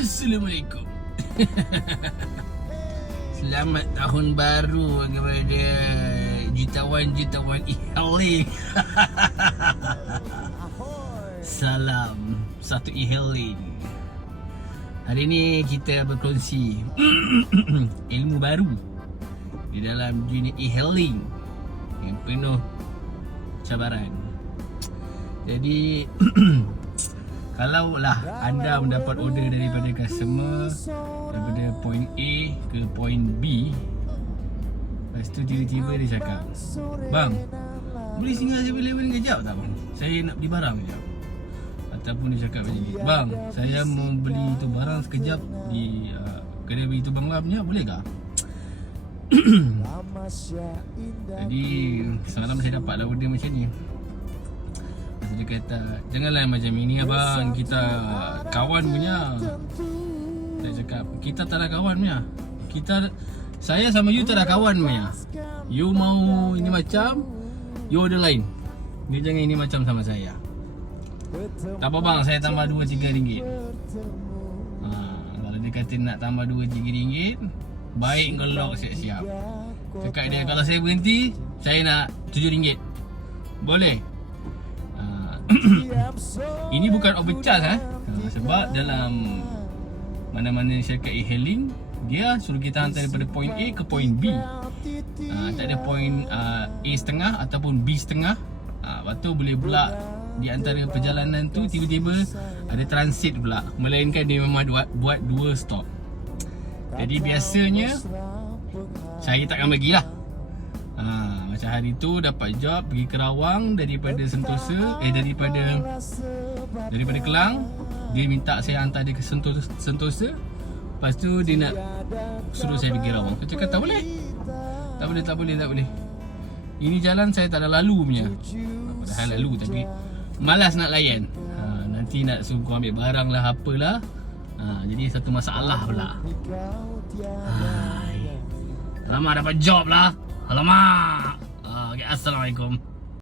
Assalamualaikum. Selamat tahun baru kepada jutawan-jutawan e-hailing. Salam satu e-hailing. Hari ni kita berkongsi ilmu baru di dalam dunia e-hailing yang penuh cabaran. Jadi kalaulah anda mendapat order daripada customer daripada point A ke point B, lepas tu tiba-tiba dia cakap, "Bang, boleh singgah 7-Eleven kejap tak bang? Saya nak beli barang kejap." Ataupun dia cakap macam ni, "Bang, saya mau beli tu barang sekejap di kedai beli tu bang lah punya, boleh tak?" Jadi semalam saya dapat order macam ni. Dia kata, "Janganlah macam ini abang, kita kawan punya." Dia cakap, "Kita tak ada kawan punya. Saya sama you tak ada kawan punya. You mau ini macam, you order lain. You jangan ini macam sama saya." "Tak apa bang, saya tambah 2-3 ringgit." Kalau dia kata nak tambah 2-3 ringgit, baik gelok siap-siap. Cakap dia, "Kalau saya berhenti, saya nak 7 ringgit. Boleh?" Ini bukan overcharge sebab dalam mana-mana syarikat e-hailing, dia suruh kita hantar daripada point A ke point B. Tak ada point A setengah ataupun B setengah. Lepas tu boleh pula di antara perjalanan tu tiba-tiba ada transit pula, melainkan dia memang buat 2 stop. Jadi biasanya saya takkan bagilah. Macam hari tu dapat job pergi Kerawang daripada Sentosa, daripada Kelang. Dia minta saya hantar dia ke Sentosa. Lepas tu dia nak suruh saya pergi Kerawang. Saya cakap tak boleh. Tak boleh. Ini jalan saya tak ada lalu punya. Padahal lalu tapi malas nak layan. Nanti nak suruh kau ambil barang lah apalah. Jadi satu masalah pula. Alamak, dapat job lah. Alamak. Okay, Assalamualaikum.